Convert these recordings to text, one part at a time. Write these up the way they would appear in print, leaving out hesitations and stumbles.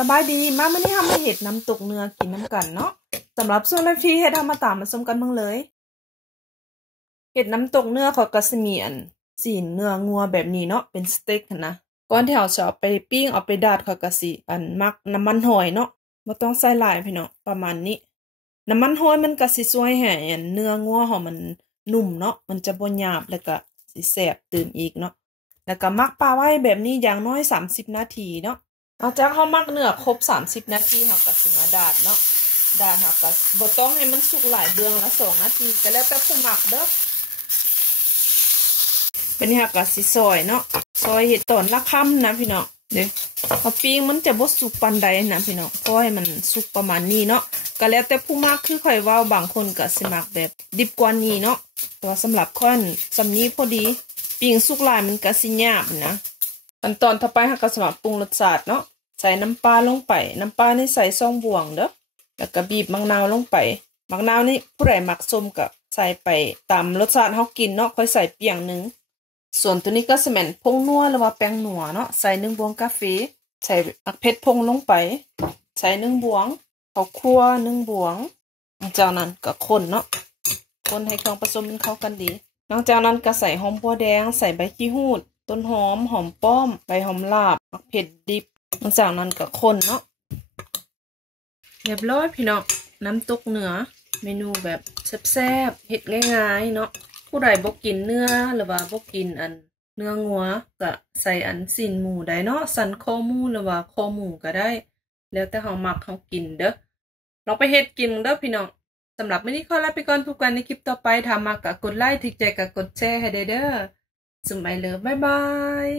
สบายดีมามื้อนี้เฮามาเฮ็ดน้ำตกเนื้อกินนำกันเนาะสำหรับส่วนวิธีเฮ็ดเฮามาตามมาชมกันเบิ่งเลยเฮ็ดน้ำตกเนื้อเขาก็สิมีสีเนื้องัวแบบนี้เนาะเป็นสเต็กนะก่อนที่เฮาจะเอาไปปิ้งเอาไปดาดเขาก็สิมักน้ำมันหอยเนาะบ่ต้องใส่หลายพี่น้องประมาณนี้น้ำมันหอยมันก็สิช่วยให้เนื้องัวเฮามันนุ่มเนาะมันจะบ่หยาบแล้วก็สิแซ่บตื่นอีกเนาะแล้วก็มักปลาไว้แบบนี้อย่างน้อย30นาทีเนาะนอกจากเฮามักเนื้อครบ30นาทีเฮาก็สิมาดาดเนาะดาดเฮาก็บ่ต้องให้มันสุกหลายเบื้องละ2นาทีก็แล้วแต่ผู้มักเด้อเป็นเฮาก็สิซอยเนาะซอยเฮ็ดตอนละค่ำนะพี่น้องเด้อเฮาปิ้งมันจะบ่สุกปานใดนะพี่น้องพอให้มันสุกประมาณนี้เนาะก็แล้วแต่ผู้มักคือค่อยเว้าบางคนก็สิมักแบบดิบกว่านี้เนาะแต่ว่าสำหรับข้อนซำนี้พอดีปิ้งสุกหลายมันก็สิหยาบนะขั้นตอนต่อไปเฮาก็สิมาปรุงรสชาติเนาะใส่น้ำปลาลงไปน้ำปลานี่ใส่2บวงเด้อแล้วก็บีบมะนาวลงไปมะนาวนี่ผู้ใดมักส้มก็ใส่ไปตามรสชาติเฮากินเนาะค่อยใส่เปียงนึงส่วนตัวนี้ก็สิแม่นผงนัวหรือว่าแป้งนัวเนาะใส่1บวงกาแฟใส่ผักเผ็ดพงลงไปใส่1บวงข้าวคั่ว1บวงจากนั้นก็คนเนาะคนให้เครื่องผสมมันเข้ากันดีนอกจากนั้นก็ใส่หอมบัวแดงใส่ใบขี้หูดต้นหอมหอมป้อมใบหอมลาบผักเผ็ดดิบหลังจากนั้นก็คนเนาะเรียบร้อยพี่น้องน้ำตกเนื้อเมนูแบบแซ่บๆเฮ็ดง่ายๆเนาะผู้ใดบ่กินเนื้อหรือว่าบ่กินเนื้องัวก็ใส่สิ้นหมูได้เนาะสันคอหมูหรือว่าคอหมูก็ได้แล้วแต่เฮามักเฮากินเด้อลองไปเฮ็ดกินเด้อพี่น้องสำหรับมื้อนี้ขอลาไปก่อนพบกันในคลิปต่อไปถ้ามักก็กดไลค์ถูกใจก็กดแชร์ให้ได้เด้อสบายเลิฟบ๊ายบาย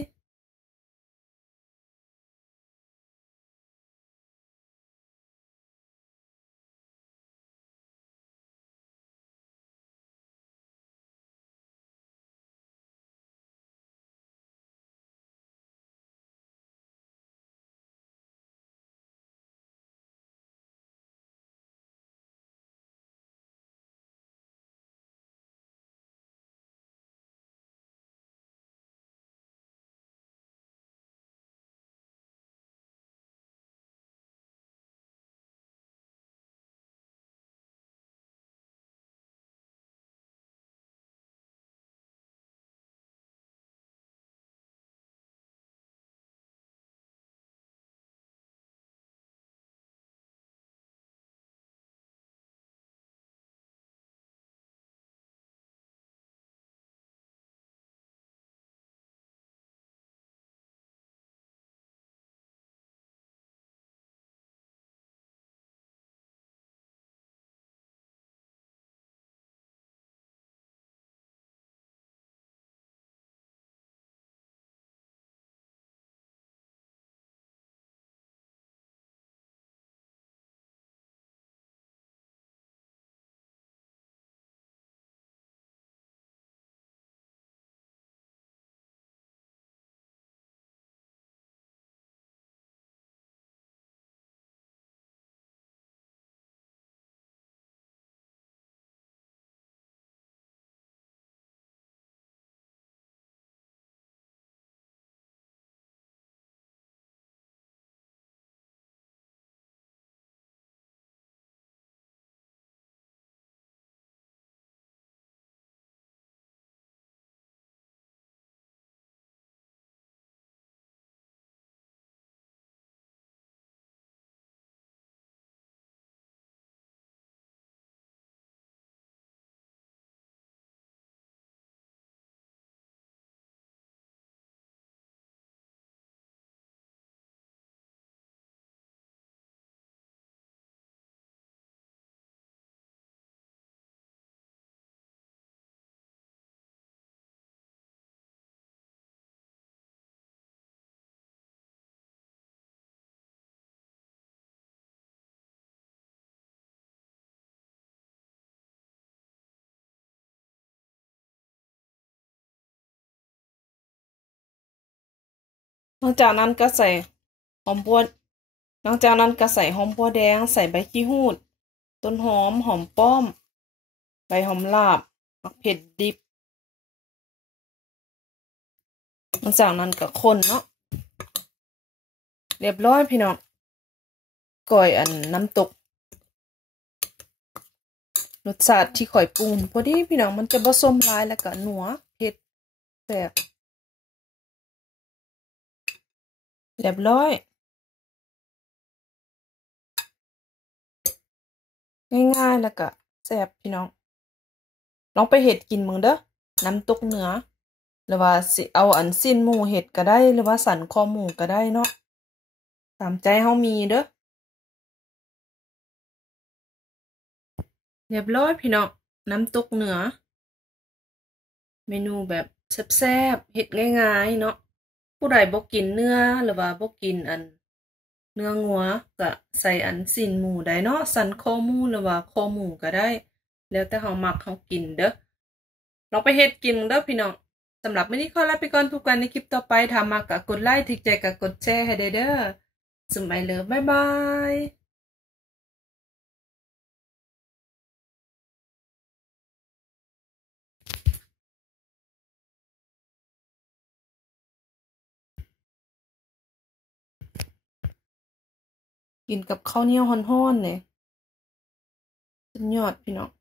หลังจากนั้นก็ใส่หอมบัวหลังจากนั้นก็ใส่หอมบัวแดงใส่ใบขี้หูดต้นหอมหอมป้อมใบหอมลาบผักเผ็ดดิบหลังจากนั้นก็คนเนาะเรียบร้อยพี่น้อง ก้อยอันน้ำตกรสชาติที่ข่อยปรุงพอดีพี่น้องมันจะผสมหลายแล้วก็นัวเผ็ดแซ่บเรียบร้อยง่ายๆแล้วก็แซ่บพี่น้องลองไปเฮ็ดกินมึงเด้อน้ำตกเนื้อหรือว่าสิเอาอันสิ้นหมูเฮ็ดก็ได้หรือว่าสันคอหมูก็ได้เนาะตามใจเฮามีเด้อเรียบร้อยพี่น้องน้ำตกเนื้อเมนูแบบแซ่บๆเฮ็ดง่ายๆเนาะผู้ใดบ่กินเนื้อหรือว่าบ่กินอันเนื้องัวก็ใส่อันสิ้นหมูได้เนาะสันคอหมูหรือว่าคอหมูก็ได้แล้วแต่เฮามักเฮากินเด้อลองไปเฮ็ดกินเด้อพี่น้องสำหรับมื้อนี้ขอลาไปก่อนพบกันในคลิปต่อไปถ้ามักก็กดไลค์ถูกใจก็กดแชร์ให้ได้เด้อสมัยเลิฟบ๊ายบายกินกับข้าวเหนียวร้อนๆเนี่ยสุดยอดพี่น้อง